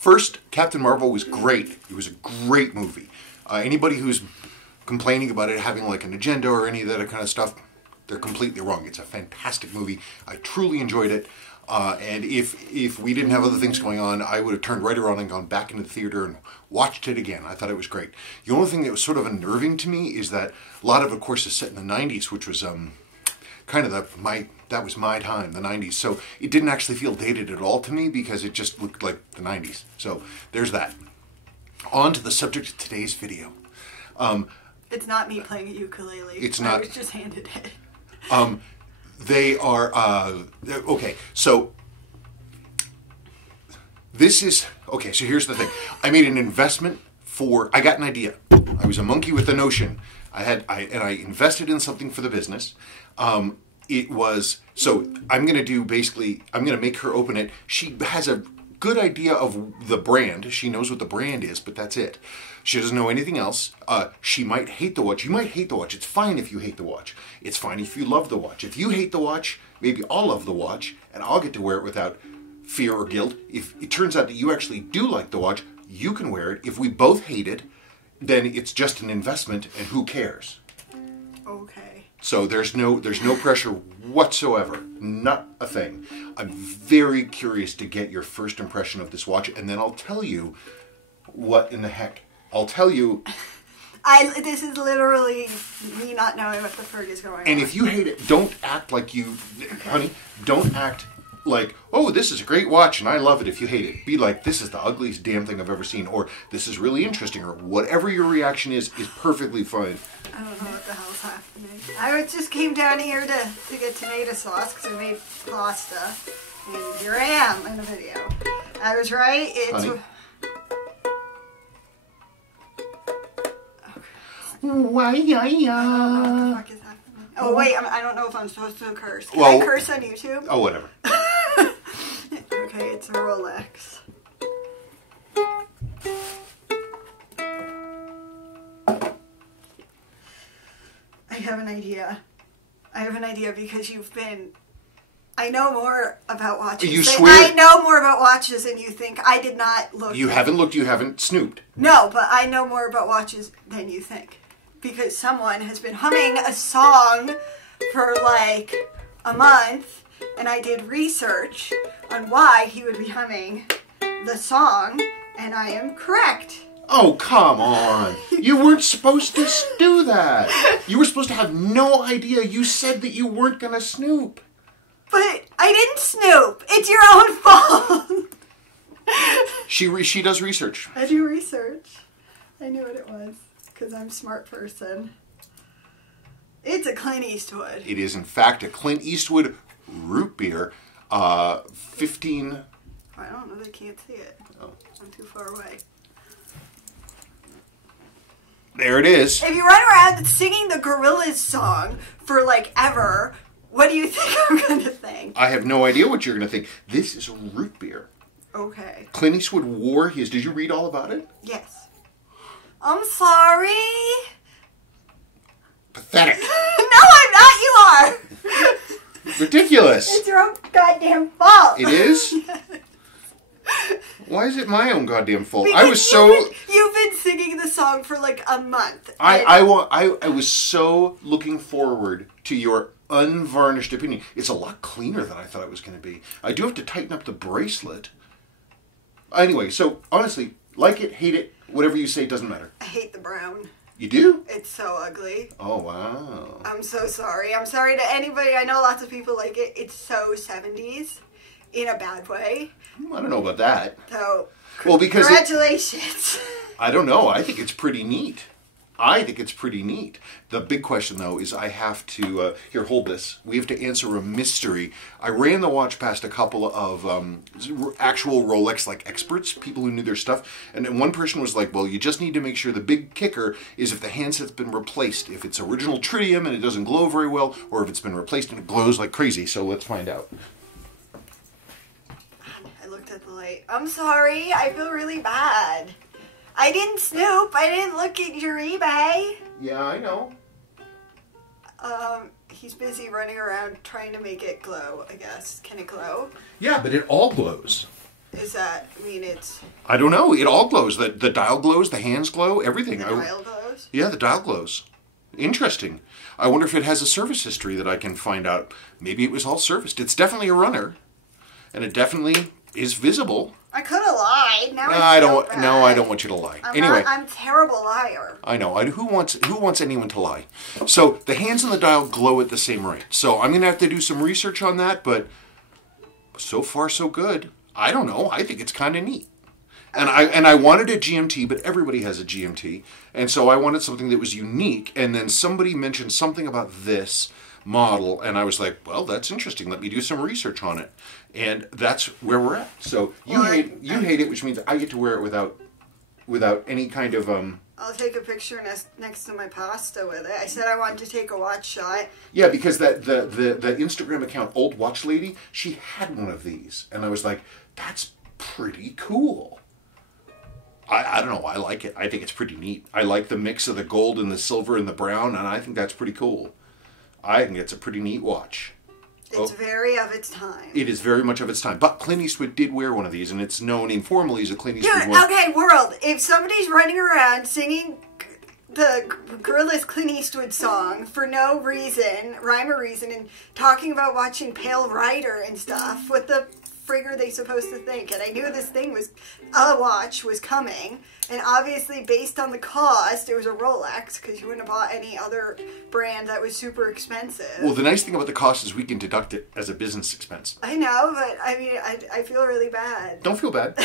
First, Captain Marvel was great. It was a great movie. Anybody who's complaining about it having like an agenda or any of that kind of stuff, they're completely wrong. It's a fantastic movie. I truly enjoyed it. And if we didn't have other things going on, I would have turned right around and gone back into the theater and watched it again. I thought it was great. The only thing that was sort of unnerving to me is that a lot of course, is set in the 90s, which was kind of that was my time, the 90s. So it didn't actually feel dated at all to me because it just looked like the 90s. So there's that. On to the subject of today's video. It's not me playing a ukulele. It's not. I was just handed it. They are, okay, so this is, okay, so here's the thing. I made an investment I got an idea. I was a monkey with a notion. And I invested in something for the business. It was, so I'm going to do basically, I'm going to make her open it. She has a good idea of the brand. She knows what the brand is, but that's it. She doesn't know anything else. She might hate the watch. You might hate the watch. It's fine if you hate the watch. It's fine if you love the watch. If you hate the watch, maybe I'll love the watch, and I'll get to wear it without fear or guilt. If it turns out that you actually do like the watch, you can wear it. If we both hate it, then it's just an investment, and who cares? Okay. So there's no pressure whatsoever. Not a thing. I'm very curious to get your first impression of this watch, and then I'll tell you what in the heck. I'll tell you. This is literally me not knowing what the frig is going on. And if you hate it, don't act like you, honey, don't act like, oh, this is a great watch and I love it if you hate it. Be like, this is the ugliest damn thing I've ever seen, or this is really interesting, or whatever your reaction is perfectly fine. I don't know what the hell's happening. I just came down here to get tomato sauce because I made pasta. And here I am in the video. I was right. It's... Honey? Why, yeah, What the fuck is happening? Oh, wait, I don't know if I'm supposed to curse. Can I curse on YouTube? Oh, whatever. Okay, it's a Rolex. I have an idea. I have an idea because you've been... I know more about watches. You swear? I know more about watches than you think. I did not look... You haven't looked, you haven't snooped. No, but I know more about watches than you think. Because someone has been humming a song for like a month, and I did research on why he would be humming the song, and I am correct. Oh, come on. You weren't supposed to do that. You were supposed to have no idea. You said that you weren't going to snoop. But I didn't snoop. It's your own fault. She does research. I do research. I knew what it was. Because I'm a smart person. It's a Clint Eastwood. It is, in fact, a Clint Eastwood root beer. 15... I don't know. They can't see it. Oh. I'm too far away. There it is. If you run around singing the Gorillaz song for, like, ever, what do you think I'm going to think? I have no idea what you're going to think. This is a root beer. Okay. Clint Eastwood wore his... Did you read all about it? Yes. I'm sorry. Pathetic. No, I'm not. You are. Ridiculous. It's your own goddamn fault. It is? Why is it my own goddamn fault? Because I was so... You've been singing the song for like a month. I was so looking forward to your unvarnished opinion. It's a lot cleaner than I thought it was going to be. I do have to tighten up the bracelet. Anyway, so honestly, like it, hate it, whatever you say, doesn't matter. I hate the brown. You do? It's so ugly. Oh, wow. I'm so sorry. I'm sorry to anybody. I know lots of people like it. It's so 70s in a bad way. I don't know about that. So, well, because congratulations. I don't know. I think it's pretty neat. The big question, though, is I have to... here, hold this. We have to answer a mystery. I ran the watch past a couple of actual Rolex experts, people who knew their stuff, and one person was like, well, you just need to make sure the big kicker is if the handset's been replaced. If it's original tritium and it doesn't glow very well, or if it's been replaced and it glows like crazy. So let's find out. I looked at the light. I'm sorry. I feel really bad. I didn't snoop. I didn't look at your eBay. Yeah, I know. He's busy running around trying to make it glow, I guess. Can it glow? Yeah, but it all glows. is that? I mean, it's... I don't know. It all glows. The dial glows, the hands glow, everything. The dial glows? Yeah, the dial glows. Interesting. I wonder if it has a service history that I can find out. Maybe it was all serviced. It's definitely a runner, and it definitely is visible. I could have lied. Now I don't want you to lie. Anyway, I'm a terrible liar. I know. Who wants anyone to lie? So the hands and the dial glow at the same rate. So I'm going to have to do some research on that, but so far so good. I don't know. I think it's kind of neat. And I wanted a GMT, but everybody has a GMT. And so I wanted something that was unique. And then somebody mentioned something about this model, and I was like, well, that's interesting. Let me do some research on it. And that's where we're at. So you hate it, which means I get to wear it without any kind of I'll take a picture next to my pasta with it. I said I wanted to take a watch shot. Yeah, because the Instagram account, Old Watch Lady, she had one of these. And I was like, that's pretty cool. I don't know. I like it. I think it's pretty neat. I like the mix of the gold and the silver and the brown, and I think that's pretty cool. I think it's a pretty neat watch. It's very of its time. It is very much of its time. But Clint Eastwood did wear one of these, and it's known informally as a Clint Eastwood one. Okay, world. If somebody's running around singing the Gorillaz Clint Eastwood song for no reason, rhyme or reason, and talking about watching Pale Rider and stuff, what the frig are they supposed to think? And I knew this thing a watch was coming, and obviously based on the cost, it was a Rolex, because you wouldn't have bought any other brand that was super expensive. Well, the nice thing about the cost is we can deduct it as a business expense. I know, but I mean, I feel really bad. Don't feel bad.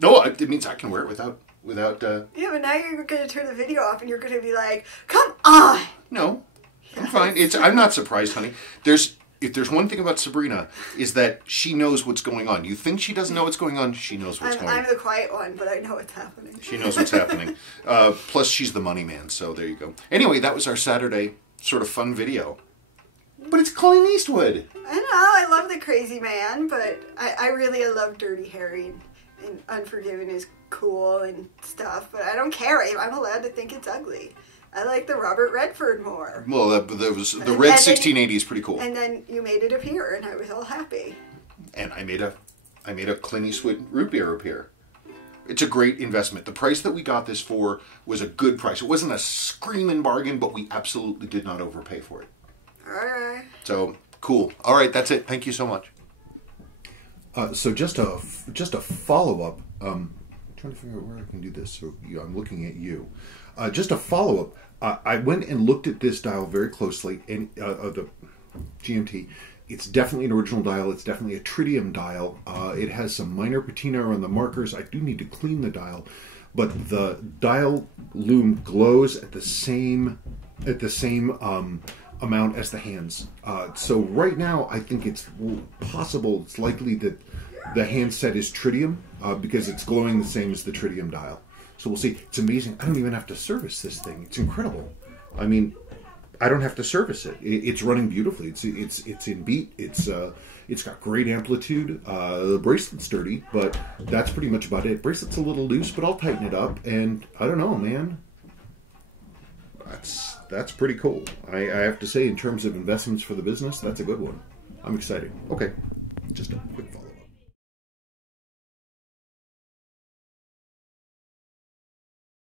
No, it means I can wear it without. Yeah, but now you're going to turn the video off, and you're going to be like, "Come on!" No, I'm fine. I'm not surprised, honey. If there's one thing about Sabrina, is that she knows what's going on. You think she doesn't know what's going on? She knows what's going on. I'm the quiet one, but I know what's happening. She knows what's happening. Plus, she's the money man, so there you go. Anyway, that was our Saturday sort of fun video. But it's Clint Eastwood. I know. I love the crazy man, but I love Dirty Harry, and Unforgiven is cool and stuff, but I don't care. I'm allowed to think it's ugly. I like the Robert Redford more. Well, the red 1680 is pretty cool. And then you made it appear, and I was all happy. And I made a Clint Eastwood root beer appear. It's a great investment. The price that we got this for was a good price. It wasn't a screaming bargain, but we absolutely did not overpay for it. All right. So cool. All right, that's it. Thank you so much. So just a follow up. I'm trying to figure out where I can do this. So I'm looking at you. Just a follow up. I went and looked at this dial very closely, and the GMT. It's definitely an original dial. It's definitely a tritium dial. It has some minor patina on the markers. I do need to clean the dial, but the dial lume glows at the same amount as the hands. So right now, I think it's possible. It's likely that the handset is tritium because it's glowing the same as the tritium dial. So we'll see. It's amazing. I don't even have to service this thing. It's incredible. I mean, I don't have to service it. It's running beautifully. It's in beat. It's got great amplitude. The bracelet's dirty, but that's pretty much about it. Bracelet's a little loose, but I'll tighten it up. And I don't know, man. That's pretty cool. I have to say, in terms of investments for the business, that's a good one. I'm excited. Okay, just a quick follow.